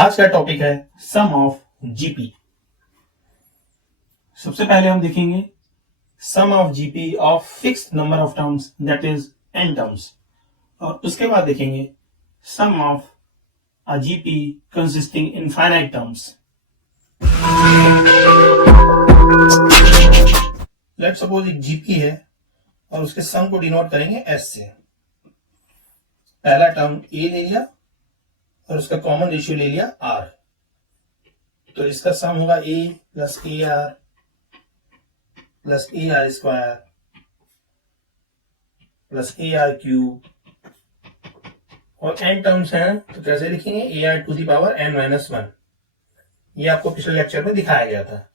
आज का टॉपिक है सम ऑफ जीपी। सबसे पहले हम देखेंगे sum of GP of fixed number of terms that is n terms, और उसके बाद देखेंगे sum of a GP consisting infinite terms. Let suppose एक जीपी है और उसके सम को डिनोट करेंगे s से। पहला टर्म a ले लिया और उसका कॉमन रेशियो ले लिया r, तो इसका सम होगा a plus A R plus A R square plus A R cube, और n टर्म्स हैं तो कैसे लिखेंगे A R to the power n minus one. ये आपको पिछले लेक्चर में दिखाया गया था।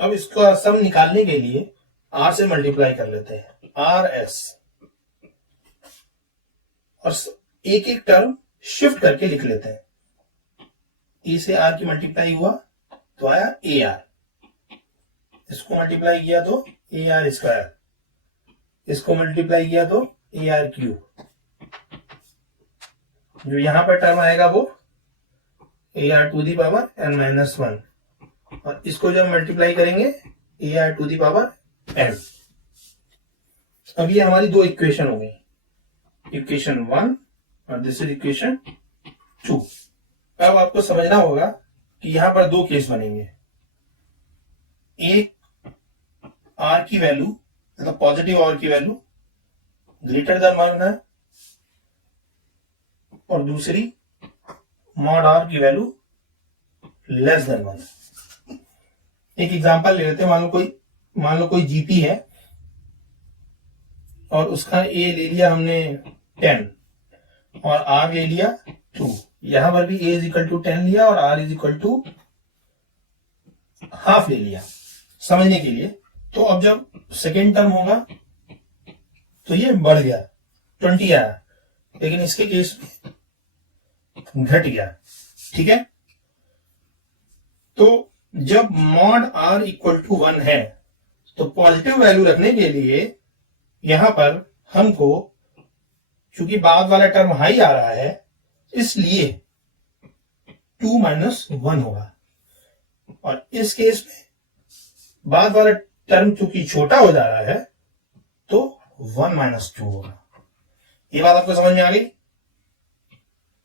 अब इसका सम निकालने के लिए r से मल्टीप्लाई कर लेते हैं, आर एस, और एक एक टर्म शिफ्ट करके लिख लेते हैं। ए से आर की मल्टीप्लाई हुआ तो आया ए आर, इसको मल्टीप्लाई किया तो ए आर स्क्वायर, इसको मल्टीप्लाई किया तो ए आर क्यूब। जो यहां पर टर्म आएगा वो A R to the power N minus one, और इसको जब मल्टीप्लाई करेंगे A R to the power N. अब ये हमारी दो इक्वेशन हो गई, इक्वेशन वन और दिस इज इक्वेशन टू। अब आपको समझना होगा कि यहां पर दो केस बनेंगे। एक आर की वैल्यू मतलब पॉजिटिव आर की वैल्यू ग्रेटर देन वन है, और दूसरी मॉड आर की वैल्यू लेस देन वन। एक एग्जांपल ले लेते हैं। मान लो कोई जीपी है और उसका ए ले लिया हमने 10 और आर ले लिया 2। यहां पर भी ए इज इक्वल टू 10 लिया और R is equal to half ले लिया समझने के लिए। तो अब जब सेकेंड टर्म होगा तो ये बढ़ गया 20 आया, लेकिन इसके केस में घट गया। ठीक है, तो जब मॉड आर इक्वल टू 1 है तो पॉजिटिव वैल्यू रखने के लिए यहां पर हमको, चूंकि बाद वाला टर्म हाई आ रहा है, इसलिए 2 माइनस 1 होगा, और इस केस में बाद वाला टर्म चूंकि छोटा हो जा रहा है तो 1 माइनस 2 होगा। ये बात आपको समझ में आ गई?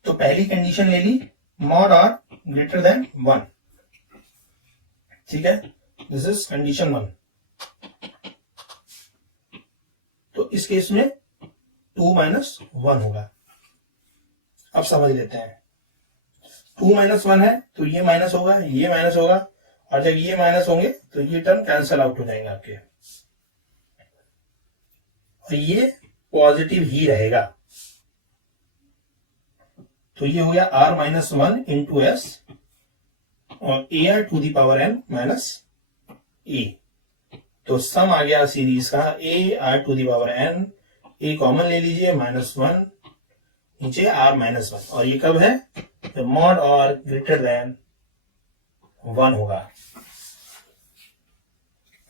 तो पहली कंडीशन ले ली, मॉड आर ग्रेटर देन 1। ठीक है, दिस इज कंडीशन 1। तो इस केस में 2 माइनस 1 होगा। अब समझ लेते हैं, 2 माइनस 1 है तो ये माइनस होगा, ये माइनस होगा, और जब ये माइनस होंगे तो ये टर्म कैंसल आउट हो जाएंगे आपके, और ये पॉजिटिव ही रहेगा। तो ये हो गया r माइनस 1 इंटू एस और A R to the power N minus A. तो सम आ गया सीरीज का A R to the power N, A common ले लीजिए, माइनस 1 नीचे r माइनस 1, और ये कब है? तो मॉड और ग्रेटर देन 1 होगा।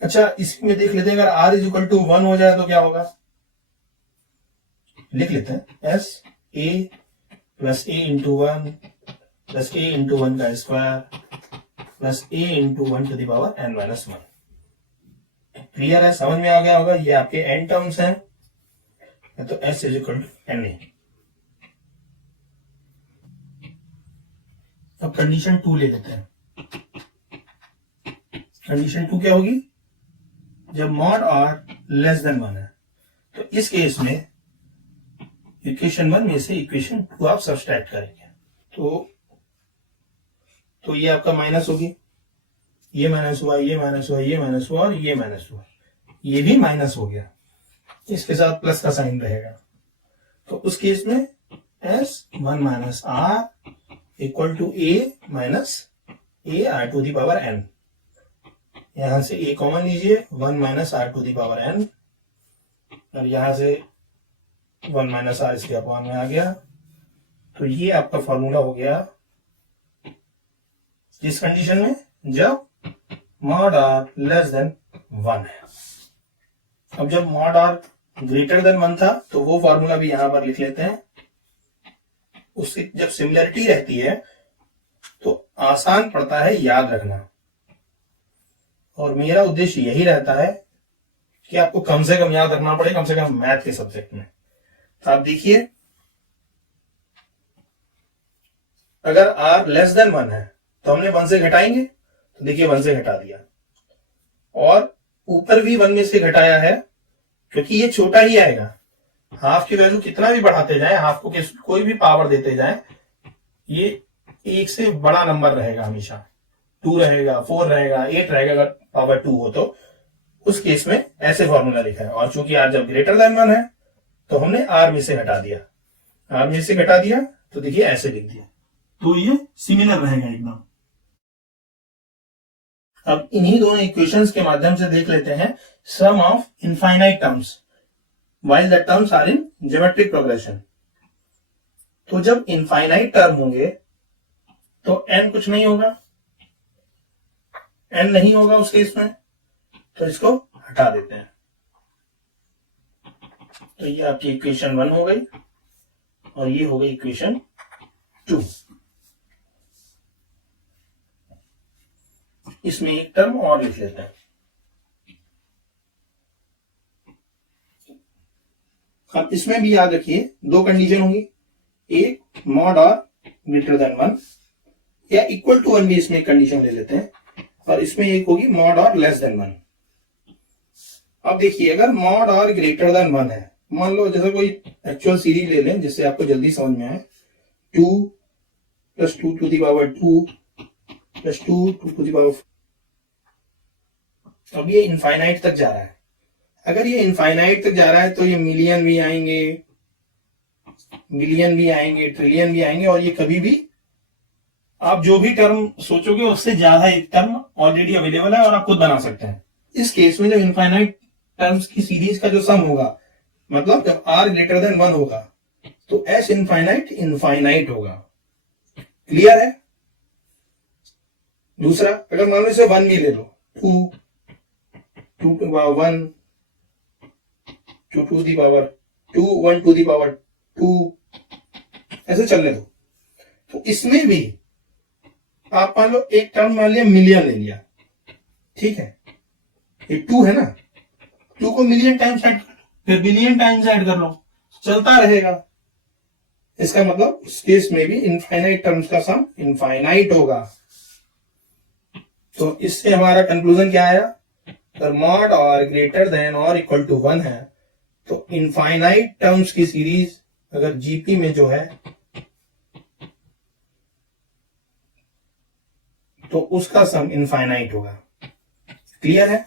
अच्छा, इसमें देख लेते हैं, अगर r इज इक्वल टू 1 हो जाए तो क्या होगा? लिख लेते हैं, S A plus A into 1 plus A into 1 का square plus A into 1 to the power N minus 1। Clear है? समझ में आ गया होगा। ये आपके एन टर्म्स हैं, तो S is equal to N A. अब कंडीशन 2 ले लेते हैं। कंडीशन 2 क्या होगी? जब मॉड आर लेस देन 1 है, तो इस केस में इक्वेशन 1 में से इक्वेशन 2 आप सब्सट्रैक्ट करेंगे, तो ये आपका माइनस होगी, ये माइनस हुआ, ये माइनस हुआ, ये माइनस हुआ, और ये माइनस हुआ, ये भी माइनस हो गया, इसके साथ प्लस का साइन रहेगा। तो उस केस में S 1 minus R equal to A minus A R to the power N. यहां से ए कॉमन लीजिए, 1 minus R to the power N, और यहां से 1 माइनस आर इसके अपॉन में आ गया। तो ये आपका फॉर्मूला हो गया जिस कंडीशन में जब मॉड आर लेस देन 1 है। अब जब मॉड आर ग्रेटर देन 1 था तो वो फॉर्मूला भी यहां पर लिख लेते हैं। उसकी जब सिमिलरिटी रहती है आसान पड़ता है याद रखना, और मेरा उद्देश्य यही रहता है कि आपको कम से कम याद रखना पड़े, कम से कम मैथ के सब्जेक्ट में। तो आप देखिए, अगर r लेस देन 1 है तो हमने 1 से घटाएंगे, तो देखिए 1 से घटा दिया, और ऊपर भी 1 में से घटाया है क्योंकि ये छोटा ही आएगा। हाफ की वैल्यू कितना भी बढ़ाते जाए, हाफ को कोई भी पावर देते जाए, ये 1 से बड़ा नंबर रहेगा हमेशा। 2 रहेगा, 4 रहेगा, 8 रहेगा अगर पावर 2 हो तो। उस केस में ऐसे फॉर्मूला लिखा है, और चूंकि r जब ग्रेटर देन 1 है तो हमने r में से घटा दिया, r में से घटा दिया तो देखिए ऐसे लिख दिया, तो ये सिमिलर रहेगा एकदम। अब इन्हीं दोनों इक्वेशंस के माध्यम से देख लेते हैं sum of infinite terms while the terms are in geometric progression। तो जब इनफाइनाइट टर्म होंगे तो n कुछ नहीं होगा, n नहीं होगा उस केस में, तो इसको हटा देते हैं। तो ये आपकी इक्वेशन 1 हो गई, और ये हो गई इक्वेशन 2। इसमें एक टर्म और लिख लेते हैं। अब इसमें भी याद रखिए 2 कंडीशन होंगी, एक मॉड और ग्रेटर देन 1, या इक्वल टू 1 भी इसमें एक कंडीशन ले लेते हैं, और इसमें एक होगी मॉड और लेस देन 1। अब देखिए, अगर मॉड और ग्रेटर देन 1 है, मान लो जैसे कोई एक्चुअल सीरीज ले लें जिससे आपको जल्दी समझ में आए, 2 + 2 to the power 2 + 2 to the power. अब ये इनफाइनाइट तक जा रहा है। अगर ये इनफाइनाइट तक जा रहा है तो ये मिलियन भी आएंगे, बिलियन भी आएंगे, ट्रिलियन भी आएंगे, और ये कभी भी आप जो भी टर्म सोचोगे उससे ज्यादा एक टर्म ऑलरेडी अवेलेबल है और आप खुद बना सकते हैं। इस केस में जब इनफाइनाइट टर्म्स की सीरीज का जो सम होगा, मतलब जब r ग्रेटर देन 1 होगा, तो s इनफाइनाइट इनफाइनाइट होगा। क्लियर है? दूसरा, अगर मान लो इसे 1 भी ले लो, 2 to the power 1 to the power 2 1 to the power 2, ऐसे चलने दो। तो इसमें भी आप मान लो एक टर्म मान लिया मिलियन ले लिया, ठीक है, ये 2 है ना, 2 को मिलियन टाइम्स ऐड कर लो, फिर बिलियन टाइम्स ऐड कर लो, चलता रहेगा। इसका मतलब उस केस में भी इनफाइनाइट टर्म्स का सम इनफाइनाइट होगा। तो इससे हमारा कंक्लूजन क्या आया? अगर मॉड और ग्रेटर देन और इक्वल टू 1 है तो इनफाइनाइट टर्म्स की सीरीज अगर जीपी में जो है तो उसका सम इनफाइनाइट होगा। क्लियर है?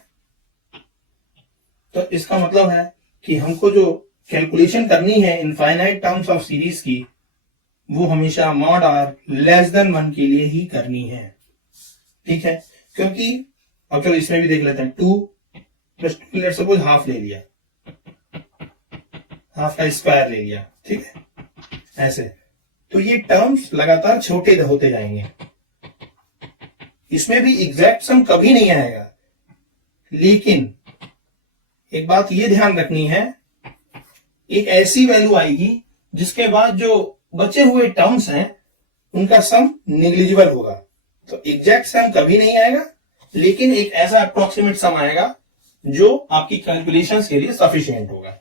तो इसका मतलब है कि हमको जो कैलकुलेशन करनी है इनफाइनाइट टर्म्स ऑफ सीरीज की, वो हमेशा मॉड आर लेस देन 1 के लिए ही करनी है। ठीक है, क्योंकि अब चलो इसमें भी देख लेते हैं, 2 + 2 लेट्स सपोज हाफ ले लिया, हाफ का स्क्वायर ले लिया, ठीक है, ऐसे। तो ये टर्म्स लगातार छोटे होते जाएंगे, इसमें भी एग्जैक्ट सम कभी नहीं आएगा। लेकिन एक बात ये ध्यान रखनी है, एक ऐसी वैल्यू आएगी जिसके बाद जो बचे हुए टर्म्स हैं उनका सम नेग्लिजिबल होगा। तो एग्जैक्ट सम कभी नहीं आएगा, लेकिन एक ऐसा अप्रोक्सीमेट सम आएगा जो आपकी कैलकुलेशंस के लिए सफिशिएंट होगा।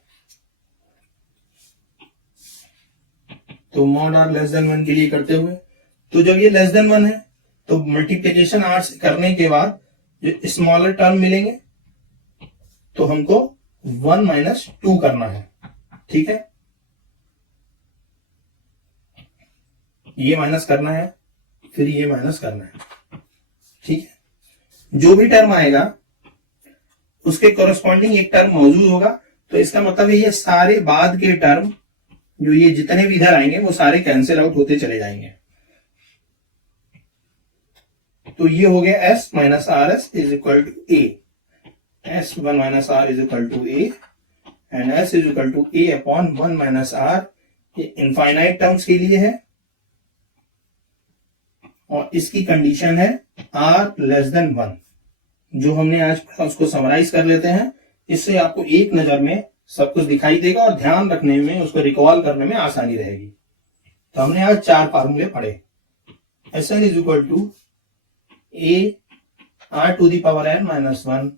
तो मॉड आर लेस देन 1 के लिए करते हुए, तो जब ये लेस देन 1 है तो मल्टीप्लिकेशन आर से करने के बाद जो स्मॉलर टर्म मिलेंगे तो हमको 1 - 2 करना है। ठीक है, ये माइनस करना है, फिर ये माइनस करना है। ठीक है, जो भी टर्म आएगा उसके कोरस्पॉन्डिंग एक टर्म मौजूद होगा, तो इसका मतलब है ये सारे बाद के टर्म जो ये जितने भी इधर आएंगे वो सारे कैंसिल आउट होते चले जाएंगे। तो ये हो गया s - rs = a, s1 - r = a and s = a/1 - r। ये इनफाइनाइट टर्म्स के लिए है और इसकी कंडीशन है r लेस देन 1। जो हमने आज पढ़ा उसको समराइज कर लेते हैं, इससे आपको एक नजर में सब कुछ दिखाई देगा और ध्यान रखने में, उसको रिकॉल करने में आसानी रहेगी। तो हमने आज 4 फार्मूले पढ़े। Sn is equal to a r to the power n minus 1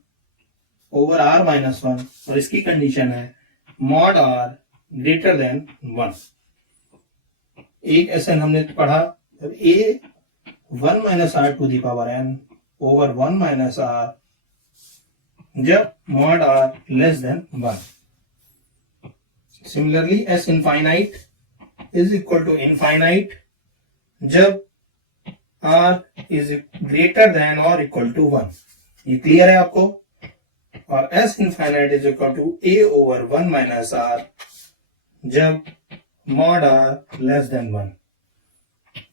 over r minus 1, और इसकी कंडीशन है मॉड r ग्रेटर देन 1। एक Sn हमने पढ़ा, जब a 1 minus r to the power n over 1 minus r, जब mod r less than 1। Similarly s infinite is equal to infinite जब r इज ग्रेटर देन और इक्वल टू 1। ये clear है आपको? और s infinite is equal to a over 1 minus r जब mod r less than 1।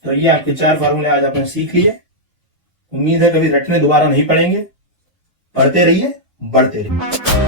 तो ये आपके 4 फार्मूले आज आपने सीख लिए। उम्मीद है कभी रटने दोबारा नहीं पड़ेंगे। पढ़ते रहिए, बढ़ते रहिए।